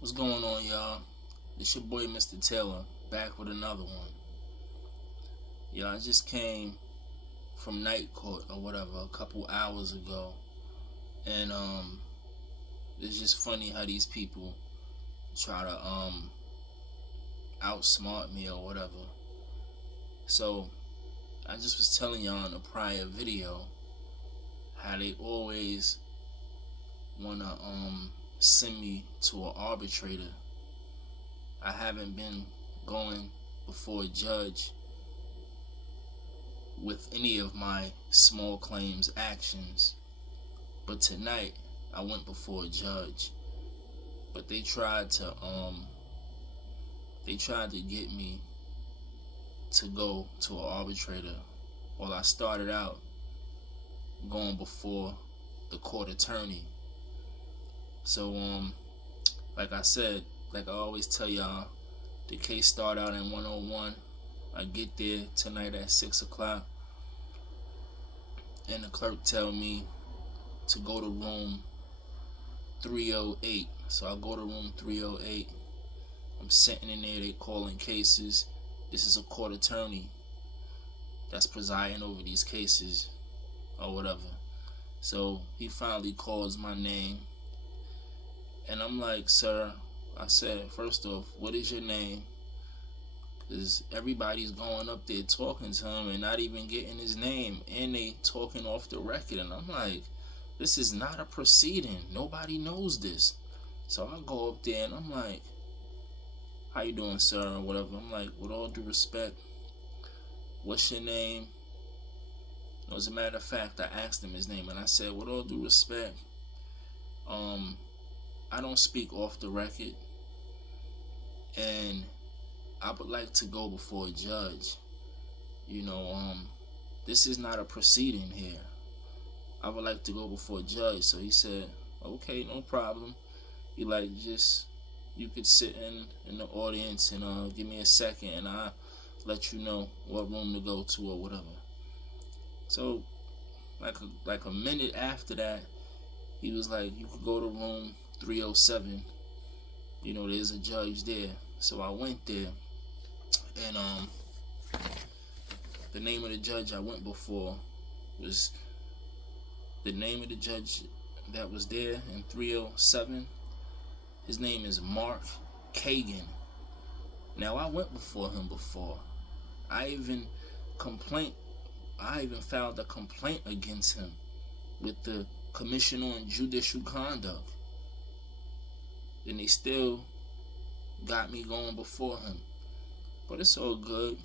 What's going on, y'all? It's your boy, Mr. Taylor, back with another one. Yeah, I just came from night court or whatever a couple hours ago, and it's just funny how these people try to outsmart me or whatever. So I just was telling y'all in a prior video how they always wanna send me to an arbitrator. I haven't been going before a judge with any of my small claims actions, but tonight I went before a judge. But they tried to get me to go to an arbitrator. Well, I started out going before the court attorney. So like I said, like I always tell y'all, the case start out in 101. I get there tonight at 6 o'clock, and the clerk tell me to go to room 308. So I go to room 308. I'm sitting in there, they calling cases. This is a court attorney that's presiding over these cases or whatever. So he finally calls my name, and I'm like, sir, I said, first off, what is your name? Because everybody's going up there talking to him and not even getting his name, and they talking off the record. And I'm like, this is not a proceeding. Nobody knows this. So I go up there and I'm like, how you doing, sir, or whatever. I'm like, with all due respect, what's your name? As a matter of fact, I asked him his name, and I said, with all due respect, I don't speak off the record, and I would like to go before a judge. This is not a proceeding here. I would like to go before a judge. So he said, okay, no problem. He like, just, you could sit in the audience and give me a second, and I'll let you know what room to go to or whatever. So like a minute after that, he was like, you could go to room 307. There's a judge there. So I went there, and the name of the judge I went before was the name of the judge that was there in 307. His name is Mark Kagan. Now, I went before him before. I even filed a complaint against him with the Commission on Judicial Conduct, and they still got me going before him. But it's all good.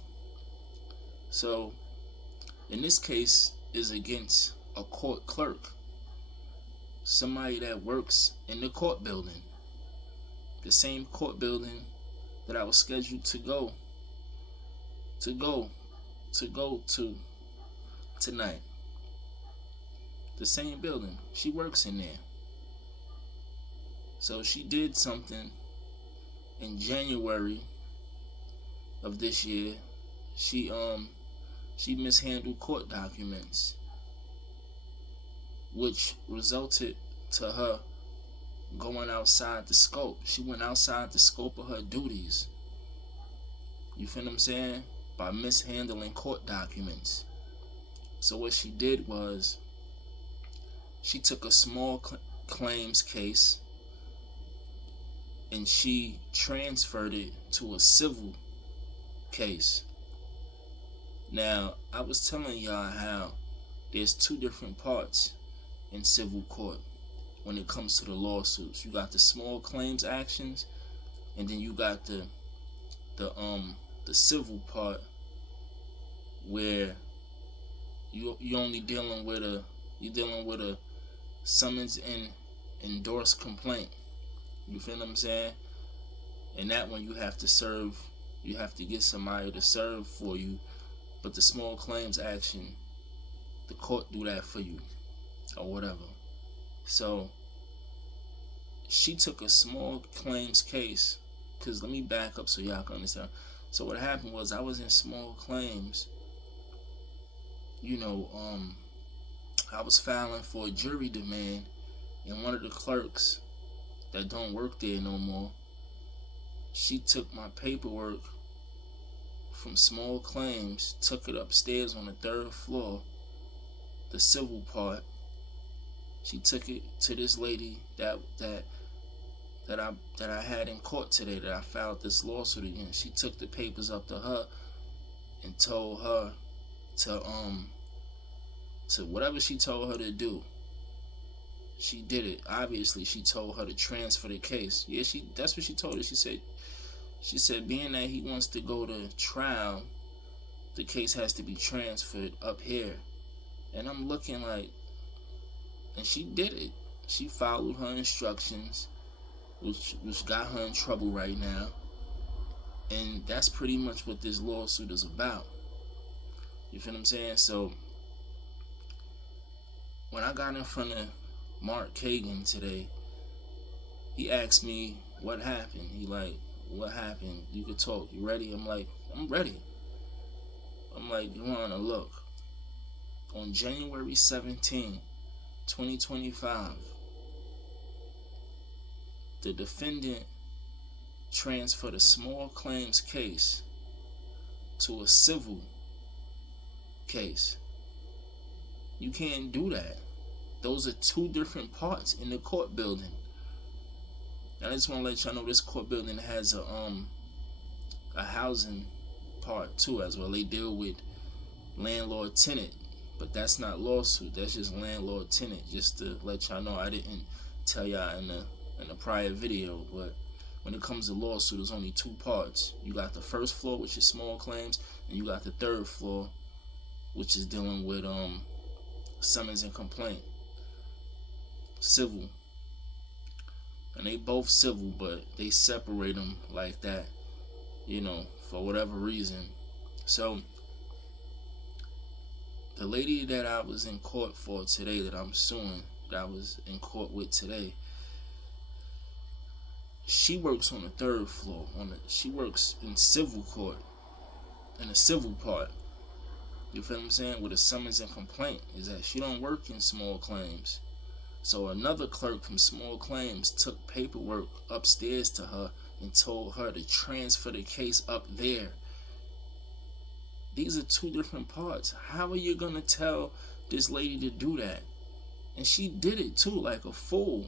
So, in this case, is against a court clerk, somebody that works in the court building, the same court building that I was scheduled to go to tonight. The same building. She works in there. So she did something in January of this year. She mishandled court documents, which resulted to her going outside the scope. She went outside the scope of her duties. You feel what I'm saying? By mishandling court documents. So what she did was, she took a small claims case and she transferred it to a civil case. Now, I was telling y'all how there's two different parts in civil court when it comes to the lawsuits. You got the small claims actions, and then you got the civil part, where you only dealing with a summons and endorsed complaint. You feel what I'm saying? And that one you have to get somebody to serve for you. But the small claims action, the court do that for you or whatever. So she took a small claims case, because let me back up so y'all can understand. So what happened was, I was in small claims. I was filing for a jury demand, and one of the clerks that don't work there no more, She took my paperwork from small claims, took it upstairs on the 3rd floor, the civil part. She took it to this lady that I had in court today, that I filed this lawsuit against. She took the papers up to her and told her to whatever she told her to do. She did it. Obviously, she told her to transfer the case. Yeah, that's what she told her. She said being that he wants to go to trial, the case has to be transferred up here. And I'm looking like, and she did it. She followed her instructions, which got her in trouble right now. And that's pretty much what this lawsuit is about. You feel what I'm saying? So when I got in front of Mark Kagan today, he asked me what happened. He like, what happened? You could talk. You ready? I'm like, I'm ready. I'm like, you wanna look. On January 17, 2025, the defendant transferred a small claims case to a civil case. You can't do that. Those are two different parts in the court building. I just want to let y'all know this court building has a housing part too as well. They deal with landlord-tenant, but that's not lawsuit. That's just landlord-tenant. Just to let y'all know, I didn't tell y'all in the prior video, but when it comes to lawsuit, there's only two parts. You got the 1st floor, which is small claims, and you got the 3rd floor, which is dealing with summons and complaint, civil. And they both civil, but they separate them like that, for whatever reason. So the lady that I was in court for today, that I'm suing, that I was in court with today, she works on the 3rd floor. She works in civil court, in the civil part. You feel what I'm saying? With a summons and complaint, is that she don't work in small claims. So another clerk from small claims took paperwork upstairs to her and told her to transfer the case up there. These are two different parts. How are you gonna tell this lady to do that? And she did it too, like a fool.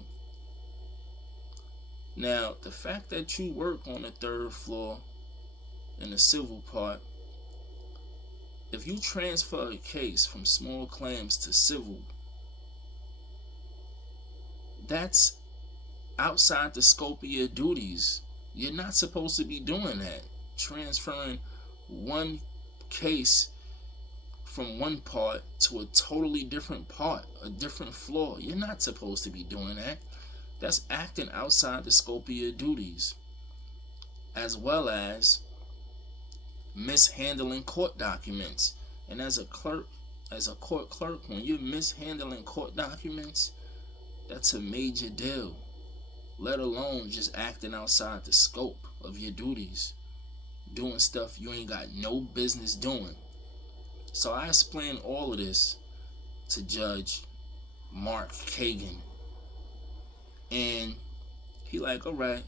Now, the fact that you work on the 3rd floor in the civil part, if you transfer a case from small claims to civil, that's outside the scope of your duties. You're not supposed to be doing that. Transferring one case from one part to a totally different part, a different floor. You're not supposed to be doing that. That's acting outside the scope of your duties. As well as mishandling court documents. And as a clerk, as a court clerk, when you're mishandling court documents, that's a major deal, let alone just acting outside the scope of your duties, doing stuff you ain't got no business doing. So I explained all of this to Judge Mark Kagan, and he like, all right.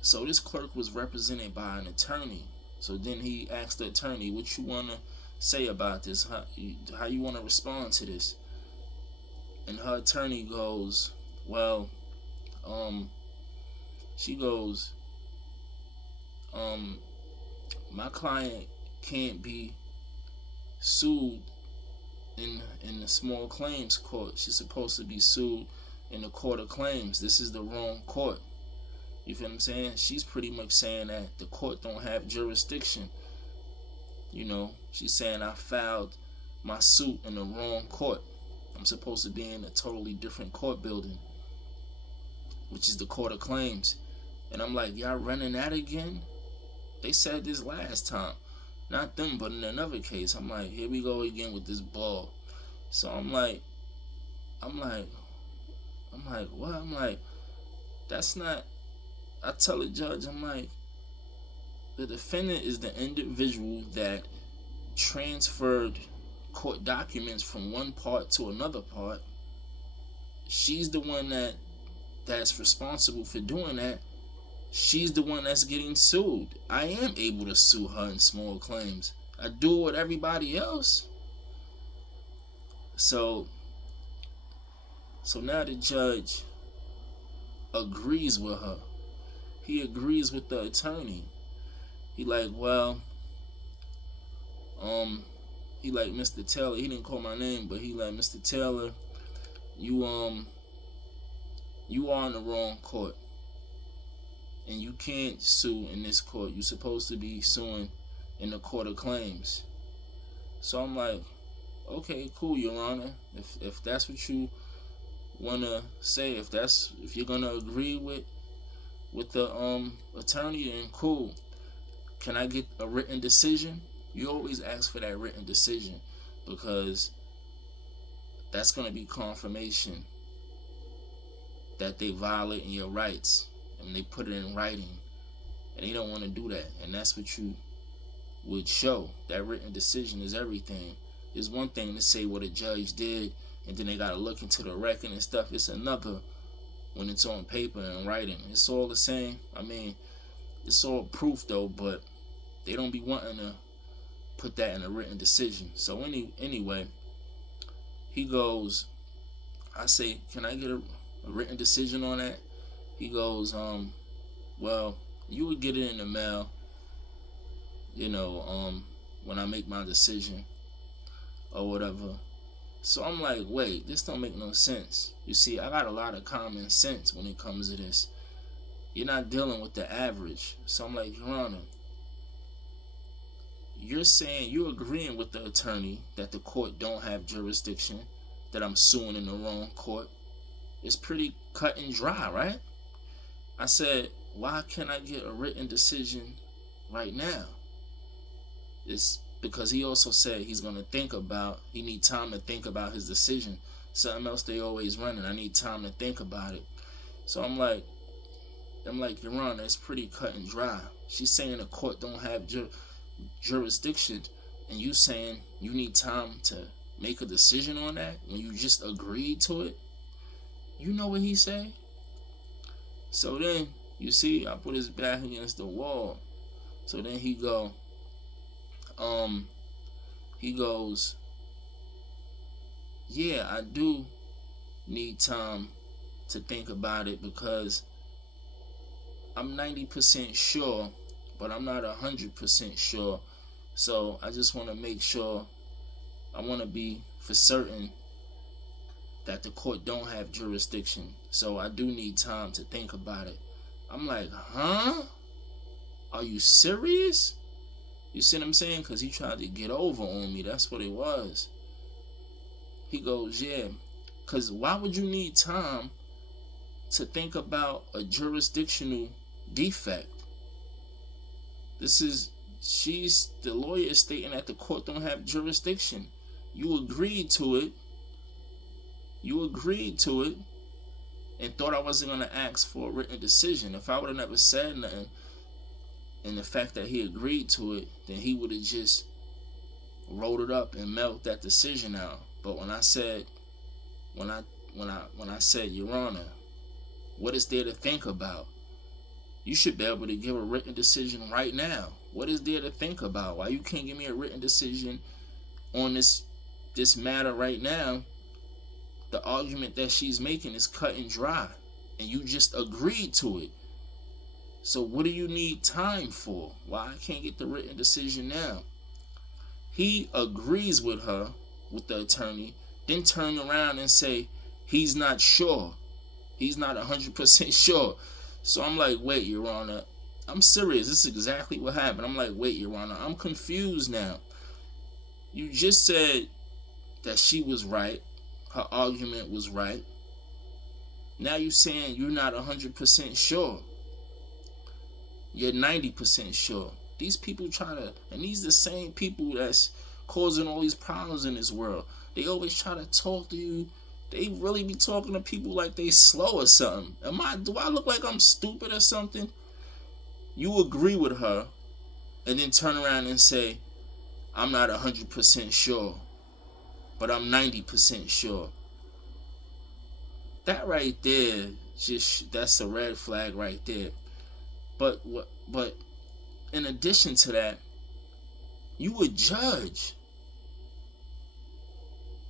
So this clerk was represented by an attorney. So then he asked the attorney, what you want to say about this? How you want to respond to this? And her attorney goes, well, she goes, my client can't be sued in the small claims court. She's supposed to be sued in the court of claims. This is the wrong court. You feel what I'm saying? She's pretty much saying that the court don't have jurisdiction. She's saying I filed my suit in the wrong court. I'm supposed to be in a totally different court building, which is the court of claims. And I'm like, y'all running that again? They said this last time. Not them, but in another case. I'm like, here we go again with this ball. So I'm like, what? I'm like, that's not, I tell the judge, I'm like, the defendant is the individual that transferred court documents from one part to another part. She's the one that's responsible for doing that. she's the one that's getting sued. I am able to sue her in small claims. I do it with everybody else. So now the judge agrees with her. He agrees with the attorney. He like, well, he like, Mr. Taylor. He didn't call my name, but he like, Mr. Taylor, you are in the wrong court, and you can't sue in this court. You're supposed to be suing in the court of claims. So I'm like, okay, cool, Your Honor. If that's what you wanna say, if you're gonna agree with the attorney, then cool. Can I get a written decision? You always ask for that written decision because that's gonna be confirmation that they violating your rights, and they put it in writing, and they don't want to do that, and that's what you would show. That written decision is everything. It's one thing to say what a judge did, and then they gotta look into the record and stuff. It's another when it's on paper and writing. It's all the same. I mean, it's all proof though, but they don't be wanting to put that in a written decision. So anyway, he goes, I say, can I get a written decision on that? He goes, well, you would get it in the mail, when I make my decision or whatever. So I'm like, wait, this don't make no sense. You see, I got a lot of common sense when it comes to this. You're not dealing with the average. So I'm like, Your Honor, you're saying, you're agreeing with the attorney that the court don't have jurisdiction, that I'm suing in the wrong court. It's pretty cut and dry, right? I said, why can't I get a written decision right now? It's because he also said he's going to he need time to think about his decision. Something else they always running. I need time to think about it. So I'm like, Your Honor, it's pretty cut and dry. She's saying the court don't have jurisdiction, and you saying you need time to make a decision on that when you just agreed to it. You know what he say? So then, you see, I put his back against the wall. So then he goes, yeah, I do need time to think about it because I'm 90% sure, but I'm not 100% sure. So I just want to make sure, I want to be for certain that the court don't have jurisdiction. So I do need time to think about it. I'm like, huh? Are you serious? You see what I'm saying? Because he tried to get over on me. That's what it was. He goes, yeah. Because why would you need time to think about a jurisdictional defect? The lawyer is stating that the court don't have jurisdiction. You agreed to it. And thought I wasn't going to ask for a written decision. If I would have never said nothing, and the fact that he agreed to it, then he would have just wrote it up and mailed that decision out. But when I said, Your Honor, what is there to think about? You should be able to give a written decision right now. What is there to think about? Why you can't give me a written decision on this matter right now? The argument that she's making is cut and dry, and you just agreed to it. So what do you need time for? Why I can't get the written decision now? He agrees with her, with the attorney, then turn around and say he's not sure. He's not 100% sure. So I'm like, wait, Your Honor, I'm serious. This is exactly what happened. I'm like, wait, Your Honor, I'm confused now. You just said that she was right. Her argument was right. Now you're saying you're not 100% sure. You're 90% sure. These people and these the same people that's causing all these problems in this world. They always try to talk to you. They really be talking to people like they slow or something. Do I look like I'm stupid or something? You agree with her and then turn around and say, I'm not 100% sure, but I'm 90% sure. That right there, that's a red flag right there. But in addition to that, you a judge.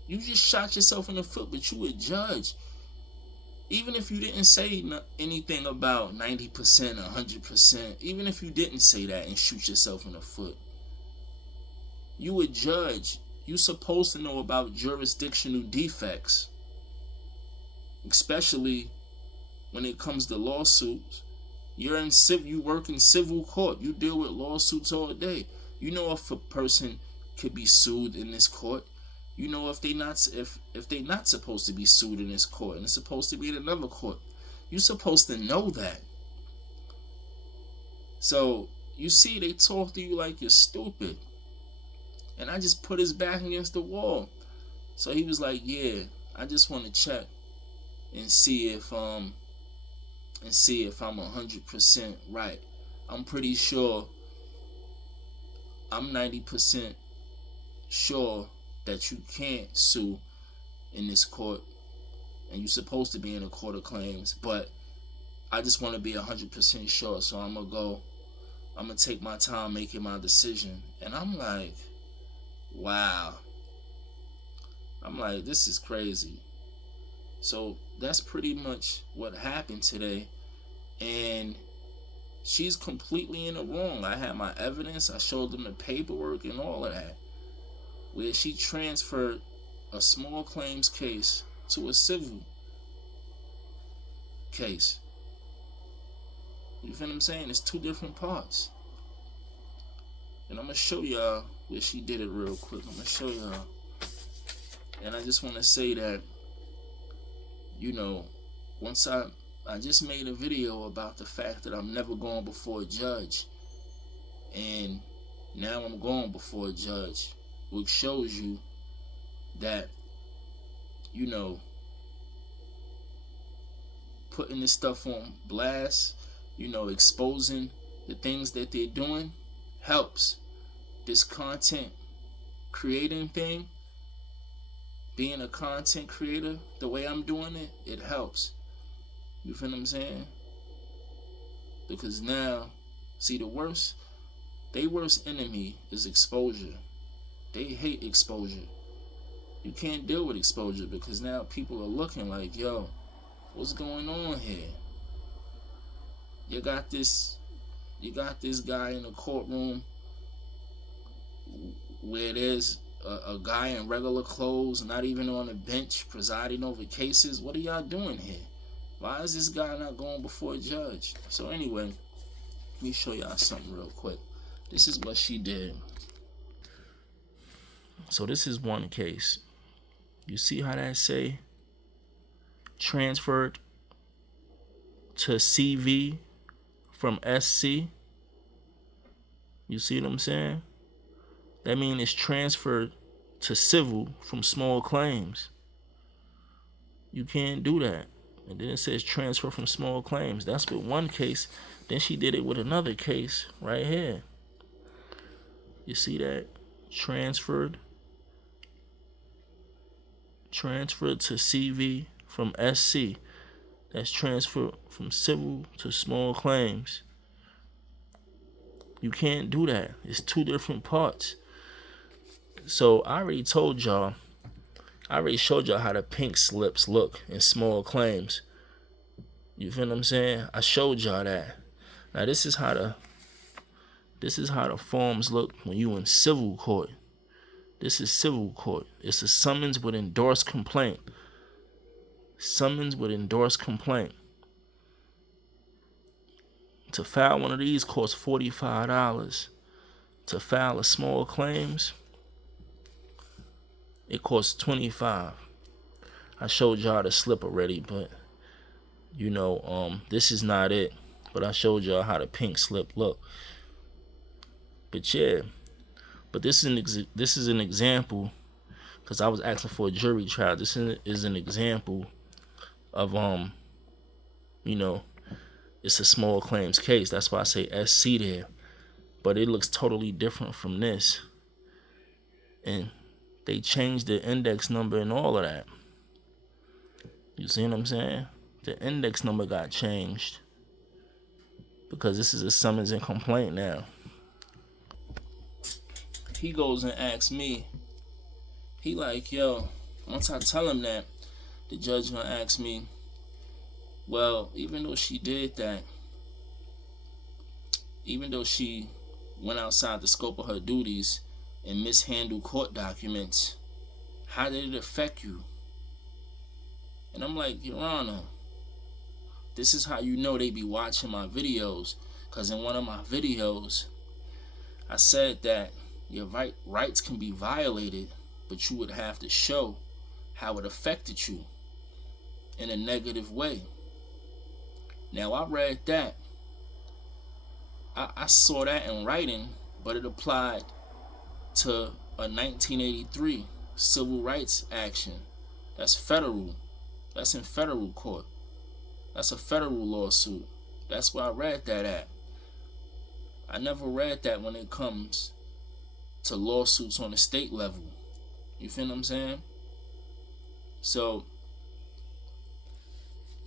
You just shot yourself in the foot, but you a judge. Even if you didn't say anything about 90%, 100%, even if you didn't say that and shoot yourself in the foot, you a judge. You supposed to know about jurisdictional defects, especially when it comes to lawsuits. You work in civil court. You deal with lawsuits all day. You know if a person could be sued in this court. You know if they not supposed to be sued in this court and it's supposed to be in another court. You're supposed to know that. So you see, they talk to you like you're stupid. And I just put his back against the wall. So he was like, "Yeah, I just want to check and see if I'm 100% right. I'm pretty sure I'm 90% sure that you can't sue in this court and you're supposed to be in a court of claims, but I just want to be 100% sure, so I'm gonna take my time making my decision." And I'm like, wow. I'm like, this is crazy. So that's pretty much what happened today. And she's completely in the wrong. I had my evidence. I showed them the paperwork and all of that, where she transferred a small claims case to a civil case. You feel what I'm saying? It's two different parts. And I'm going to show y'all where she did it real quick. I'm going to show y'all. And I just want to say that, once I just made a video about the fact that I'm never going before a judge. And now I'm going before a judge, which shows you that, putting this stuff on blast, exposing the things that they're doing helps. This content creating thing, being a content creator, the way I'm doing it, it helps. You feel what I'm saying? Because now, see, their worst enemy is exposure. They hate exposure. You can't deal with exposure because now people are looking like, yo, what's going on here? You got this guy in the courtroom where there's a guy in regular clothes, not even on a bench, presiding over cases. What are y'all doing here? Why is this guy not going before a judge? So anyway, let me show y'all something real quick. This is what she did. So this is one case. You see how that say transferred to CV from SC? You see what I'm saying? That means it's transferred to civil from small claims. You can't do that. And then it says transfer from small claims. That's with one case. Then she did it with another case right here. You see that? Transferred to CV from SC. That's transfer from civil to small claims. You can't do that. It's two different parts. So I already showed y'all how the pink slips look in small claims. You feel what I'm saying? I showed y'all that. Now this is how the forms look when you in civil court. This is civil court. It's a summons with endorsed complaint. Summons with endorsed complaint. To file one of these costs $45. To file a small claims, it costs $25. I showed y'all the slip already, but this is not it. But I showed y'all how the pink slip look. But yeah, but this is an example, because I was asking for a jury trial. This is an example of it's a small claims case. That's why I say SC there. But it looks totally different from this. And they changed the index number and all of that. You see what I'm saying? The index number got changed. because this is a summons and complaint now. He goes and asks me, he like, yo, once I tell him that, the judge gonna ask me, well, even though she did that, even though she went outside the scope of her duties and mishandled court documents, how did it affect you? And I'm like, Your Honor, this is how you know they be watching my videos. Because in one of my videos, I said that your rights can be violated, but you would have to show how it affected you in a negative way. Now, I read that. I saw that in writing, but it applied to a 1983 civil rights action. That's federal. That's in federal court. That's a federal lawsuit. That's where I read that at. I never read that when it comes to lawsuits on the state level. You feel what I'm saying? So,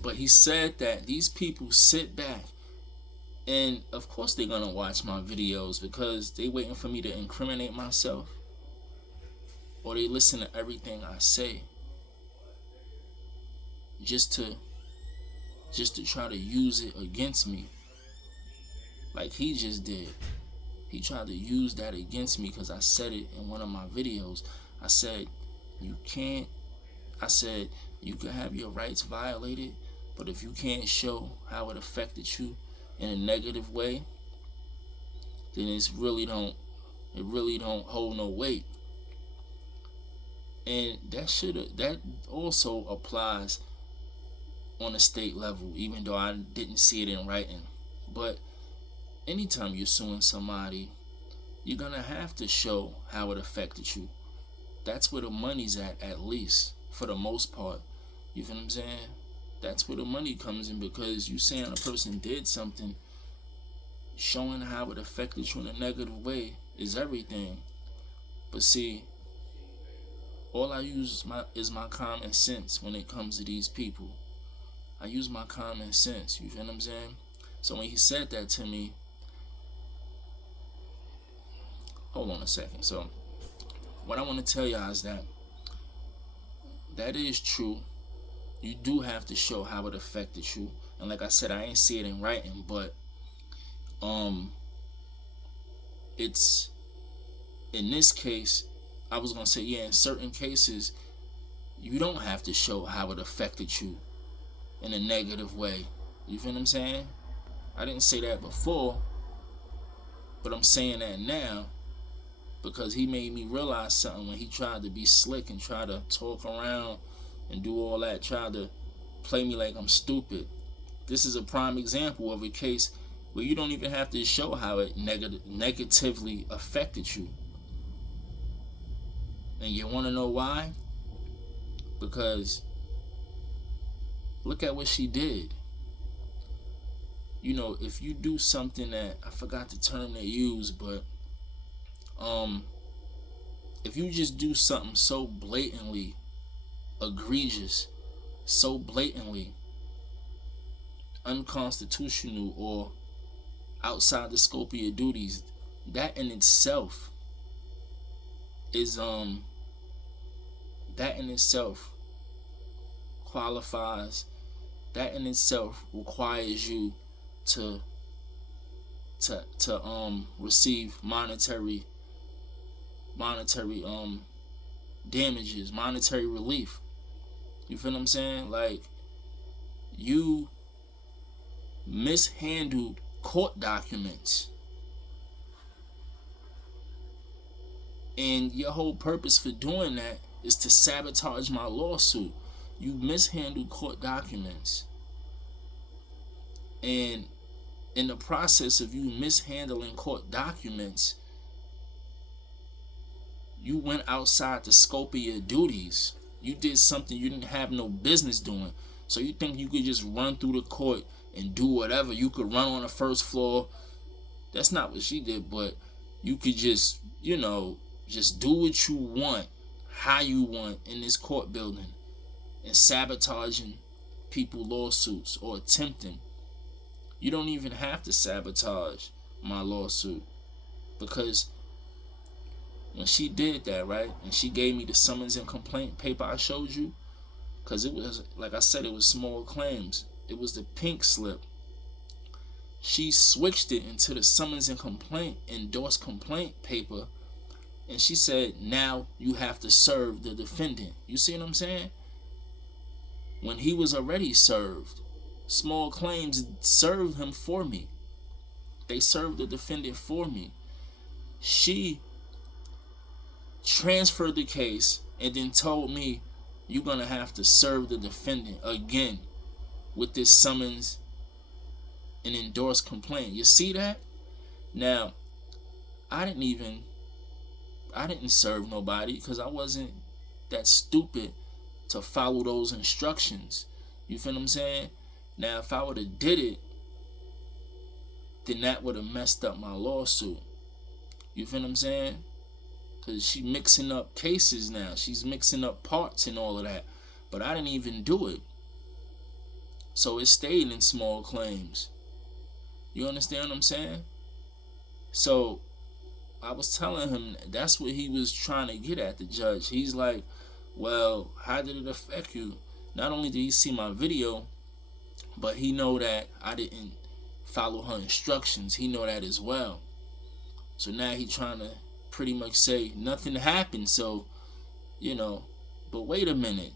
but he said that these people sit back, and of course they're gonna watch my videos because they waiting for me to incriminate myself, or they listen to everything I say just to try to use it against me, like he just did. He tried to use that against me because I said it in one of my videos. I said, you can have your rights violated, but if you can't show how it affected you in a negative way, then it really don't hold no weight. And that also applies on a state level, even though I didn't see it in writing. But anytime you're suing somebody, you're gonna have to show how it affected you. That's where the money's at least, for the most part. You feel what I'm saying? That's where the money comes in, because you saying a person did something, showing how it affected you in a negative way is everything. But see, all I use is my common sense when it comes to these people. I use my common sense, you feel what I'm saying? So when he said that to me, hold on a second. So what I want to tell y'all is that is true. You do have to show how it affected you. And like I said, I ain't see it in writing, but it's, in this case, I was gonna say, yeah, in certain cases you don't have to show how it affected you in a negative way. You feel what I'm saying? I didn't say that before, but I'm saying that now because he made me realize something when he tried to be slick and try to talk around and do all that, tried to play me like I'm stupid. This is a prime example of a case where you don't even have to show how it negatively affected you. And you want to know why? Because look at what she did. You know, if you do something that, I forgot the term they use, but if you just do something so blatantly egregious, so blatantly unconstitutional or outside the scope of your duties, that in itself is that in itself qualifies, that in itself requires you to receive monetary damages, monetary relief. You feel what I'm saying? Like, you mishandled court documents, and your whole purpose for doing that is to sabotage my lawsuit. You mishandled court documents, and in the process of you mishandling court documents, you went outside the scope of your duties. You did something you didn't have no business doing. So you think you could just run through the court and do whatever? You could run on the first floor. That's not what she did, but you could just, just do what you want, how you want in this court building, and sabotaging people lawsuits or attempting You don't even have to sabotage my lawsuit, because when she did that, right, and she gave me the summons and complaint paper I showed you, because it was, like I said, it was small claims. It was the pink slip. She switched it into the summons and complaint, endorsed complaint paper, and she said, now you have to serve the defendant. You see what I'm saying? When he was already served, small claims served him for me. They served the defendant for me. She transferred the case and then told me, you're going to have to serve the defendant again with this summons and endorsed complaint. You see that? Now, I didn't serve nobody because I wasn't that stupid to follow those instructions. You feel what I'm saying? Now, if I would have did it, then that would have messed up my lawsuit. You feel what I'm saying? Because she's mixing up cases now. She's mixing up parts and all of that. But I didn't even do it. So it stayed in small claims. You understand what I'm saying? So I was telling him that's what he was trying to get at, the judge. He's like, well, how did it affect you? Not only did he see my video, but he know that I didn't follow her instructions. He know that as well. So now he trying to pretty much say nothing happened. So, but wait a minute.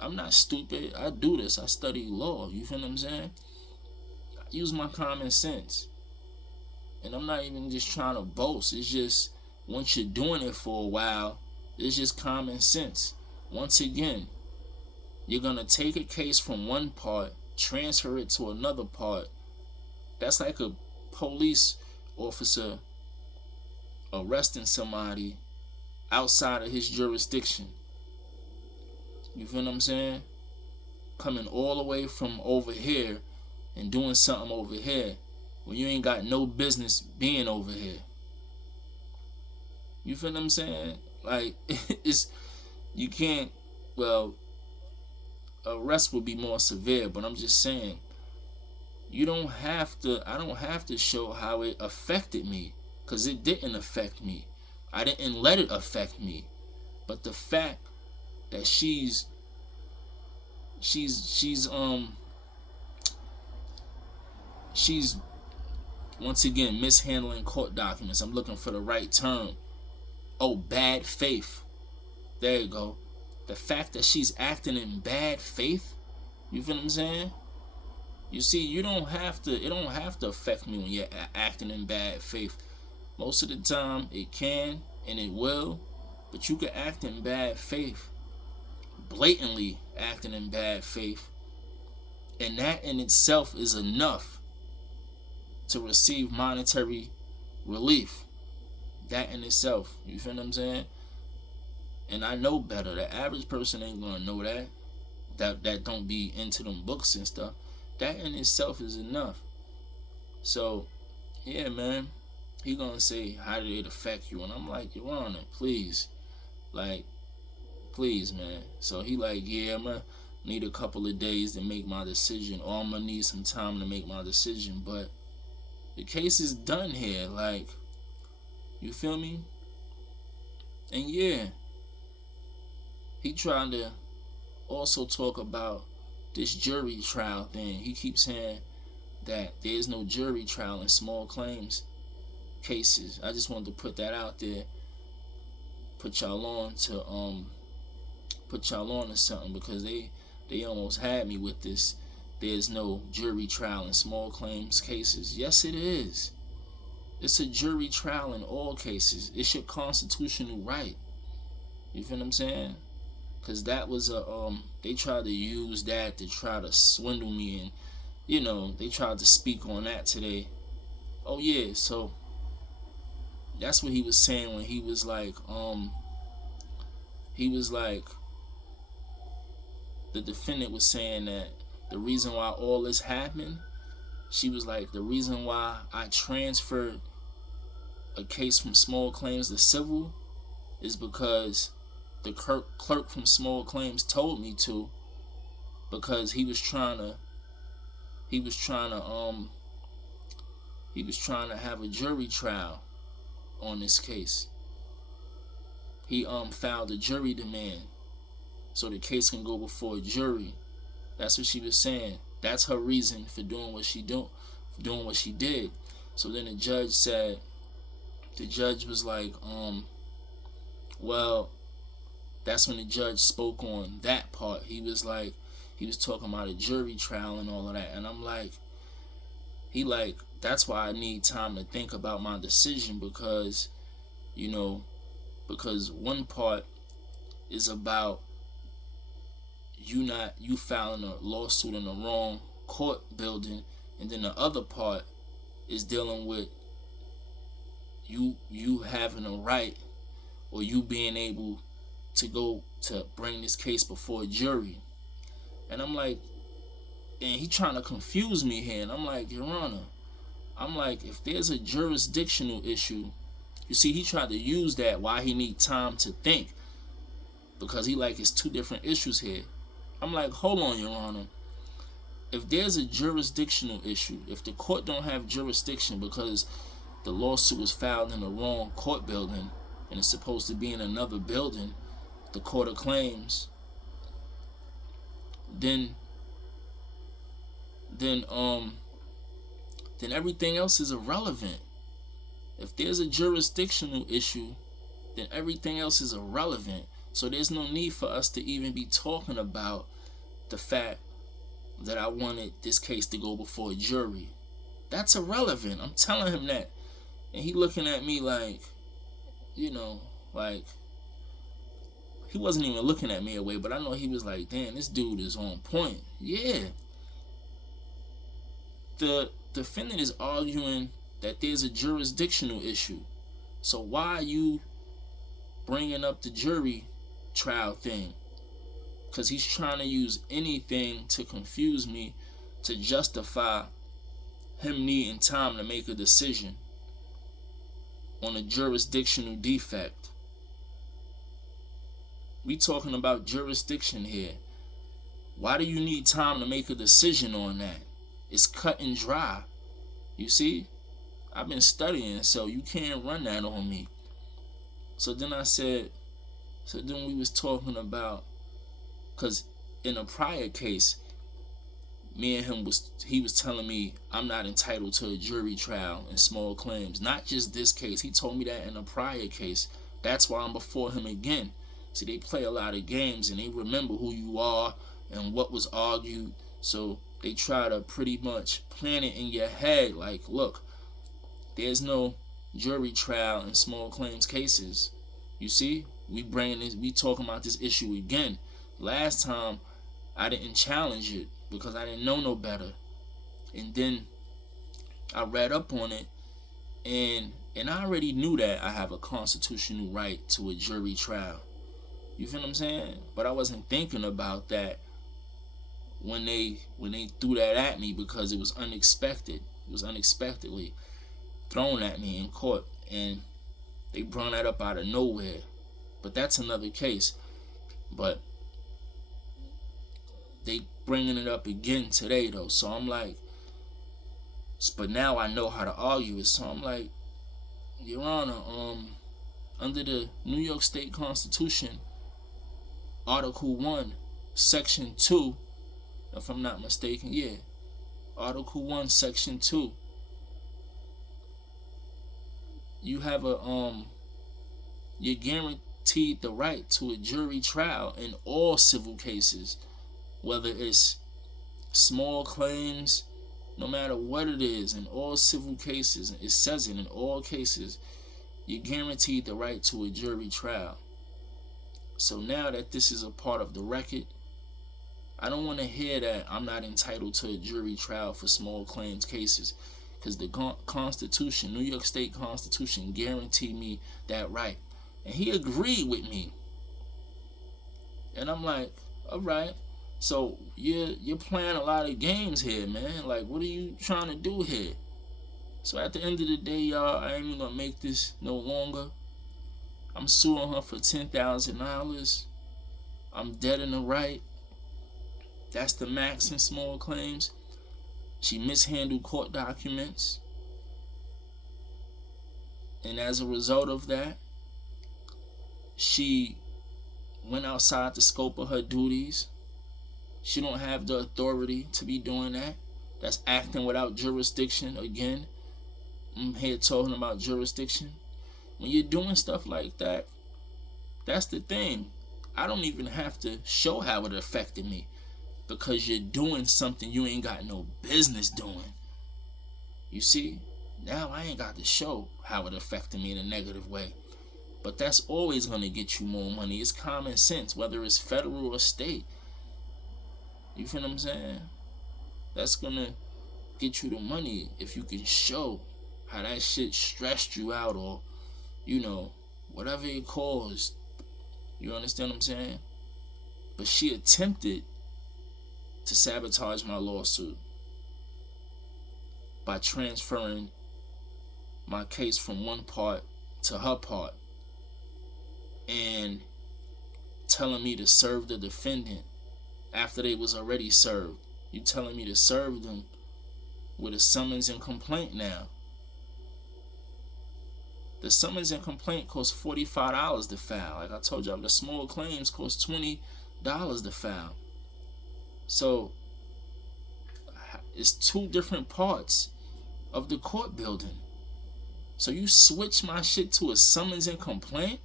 I'm not stupid. I do this. I study law. You feel what I'm saying? I use my common sense. And I'm not even just trying to boast. It's just, once you're doing it for a while, it's just common sense. Once again, you're going to take a case from one part, transfer it to another part. That's like a police officer arresting somebody outside of his jurisdiction. You feel what I'm saying? Coming all the way from over here and doing something over here when you ain't got no business being over here. You feel what I'm saying? Like, you can't, arrest would be more severe, but I'm just saying, I don't have to show how it affected me, because it didn't affect me. I didn't let it affect me. But the fact that she's once again mishandling court documents. I'm looking for the right term. Oh, bad faith. There you go. The fact that she's acting in bad faith, you feel what I'm saying? You see, it don't have to affect me when you're acting in bad faith. Most of the time it can and it will, but you can act in bad faith, blatantly acting in bad faith, and that in itself is enough to receive monetary relief. That in itself, you feel what I'm saying? And I know better. The average person ain't gonna know that. That don't be into them books and stuff. That in itself is enough. So, yeah, man. He gonna say, how did it affect you? And I'm like, Your Honor, please. Like, please, man. So he like, yeah, I'm gonna need a couple of days to make my decision, or I'm gonna need some time to make my decision. But the case is done here. Like, you feel me? And yeah, he trying to also talk about this jury trial thing. He keeps saying that there's no jury trial in small claims cases. I just wanted to put that out there, put y'all on to something, because they almost had me with this. There's no jury trial in small claims cases. Yes, it is. It's a jury trial in all cases. It's your constitutional right. You feel what I'm saying? Because that was they tried to use that to try to swindle me, and they tried to speak on that today. Oh yeah, so that's what he was saying when he was like the defendant was saying that the reason why all this happened, she was like, the reason why I transferred a case from small claims to civil is because the clerk from small claims told me to, because he was trying he was trying to have a jury trial on this case. He filed a jury demand so the case can go before a jury. That's what she was saying. That's her reason for doing what she did. So then the judge was like, well, that's when the judge spoke on that part. He was talking about a jury trial and all of that. And I'm like, that's why I need time to think about my decision, because one part is about you filing a lawsuit in the wrong court building, and then the other part is dealing with you having a right, or you being able to go to bring this case before a jury. And I'm like, and he trying to confuse me here, and I'm like, Your Honor, I'm like, if there's a jurisdictional issue, you see, he tried to use that why he need time to think, because it's two different issues here. I'm like, hold on, Your Honor. If there's a jurisdictional issue, if the court don't have jurisdiction because the lawsuit was filed in the wrong court building and it's supposed to be in another building, the court of claims, then everything else is irrelevant. If there's a jurisdictional issue, then everything else is irrelevant. So there's no need for us to even be talking about the fact that I wanted this case to go before a jury. That's irrelevant. I'm telling him that. And he looking at me like, he wasn't even looking at me away, but I know he was like, damn, this dude is on point. Yeah. The defendant is arguing that there's a jurisdictional issue. So why are you bringing up the jury trial thing? Because he's trying to use anything to confuse me, to justify him needing time to make a decision on a jurisdictional defect. We talking about jurisdiction here. Why do you need time to make a decision on that? It's cut and dry. You see? I've been studying, so you can't run that on me. So then we was talking about, because in a prior case, me and him he was telling me I'm not entitled to a jury trial in small claims. Not just this case. He told me that in a prior case. That's why I'm before him again. See, they play a lot of games and they remember who you are and what was argued. So they try to pretty much plant it in your head like, look, there's no jury trial in small claims cases. You see, we talking about this issue again. Last time I didn't challenge it because I didn't know no better. And then I read up on it, and I already knew that I have a constitutional right to a jury trial. You feel what I'm saying? But I wasn't thinking about that when they threw that at me, because it was unexpected. It was unexpectedly thrown at me in court, and they brought that up out of nowhere. But that's another case. But they bringing it up again today though. So I'm like, but now I know how to argue it. So I'm like, Your Honor, under the New York State Constitution, Article 1, Section 2, if I'm not mistaken, yeah, Article 1, Section 2, you have you're guaranteed the right to a jury trial in all civil cases, whether it's small claims, no matter what it is, in all civil cases. It says it in all cases, you're guaranteed the right to a jury trial. So now that this is a part of the record, I don't want to hear that I'm not entitled to a jury trial for small claims cases, because the Constitution, New York State Constitution, guaranteed me that right. And he agreed with me. And I'm like, all right. So you're playing a lot of games here, man. Like, what are you trying to do here? So at the end of the day, y'all, I ain't even gonna make this no longer. I'm suing her for $10,000. I'm dead in the right. That's the max in small claims. She mishandled court documents. And as a result of that, she went outside the scope of her duties. She don't have the authority to be doing that. That's acting without jurisdiction. Again, I'm here talking about jurisdiction. When you're doing stuff like that, that's the thing. I don't even have to show how it affected me, because you're doing something you ain't got no business doing. You see? Now I ain't got to show how it affected me in a negative way. But that's always going to get you more money. It's common sense, whether it's federal or state. You feel what I'm saying? That's going to get you the money if you can show how that shit stressed you out, or, you know, whatever it caused. You understand what I'm saying? But she attempted to sabotage my lawsuit by transferring my case from one part to her part and telling me to serve the defendant after they was already served. You telling me to serve them with a summons and complaint now. The summons and complaint costs $45 to file. Like I told y'all, the small claims cost $20 to file. So it's two different parts of the court building. So you switch my shit to a summons and complaint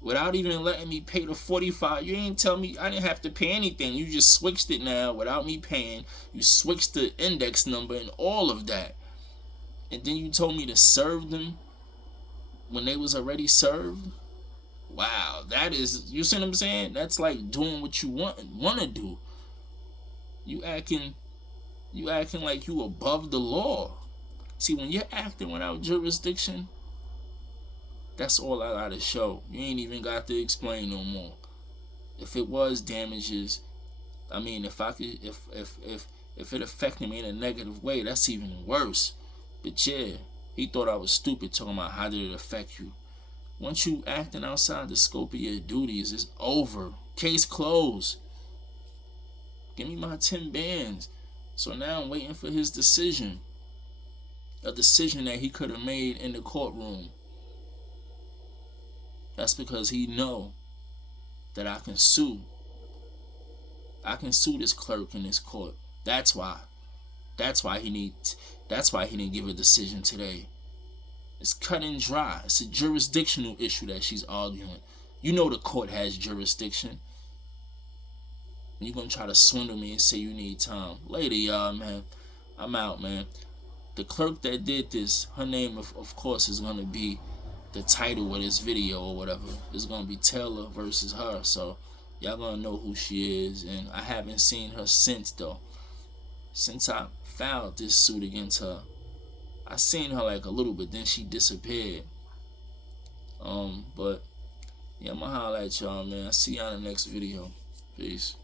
without even letting me pay the $45. You ain't tell me I didn't have to pay anything. You just switched it now without me paying. You switched the index number and all of that. And then you told me to serve them when they was already served. Wow, that is, you see what I'm saying? That's like doing what you want to do. You acting like you above the law. See, when you're acting without jurisdiction, that's all I gotta show. You ain't even got to explain no more. If it was damages, I mean, if it affected me in a negative way, that's even worse. But yeah, he thought I was stupid talking about how did it affect you. Once you acting outside the scope of your duties, it's over. Case closed. Give me my 10 bands. So now I'm waiting for his decision. A decision that he could have made in the courtroom. That's because he know that I can sue. I can sue this clerk in this court. That's why. That's why he didn't give a decision today. It's cut and dry. It's a jurisdictional issue that she's arguing. You know the court has jurisdiction. You're gonna try to swindle me and say you need time. Later, y'all, man. I'm out, man. The clerk that did this, her name, of course, is gonna be the title of this video or whatever. It's gonna be Taylor versus her. So y'all gonna know who she is. And I haven't seen her since, though. Since I filed this suit against her, I seen her like a little bit, then she disappeared. But yeah, I'ma holler at y'all, man. I see y'all in the next video. Peace.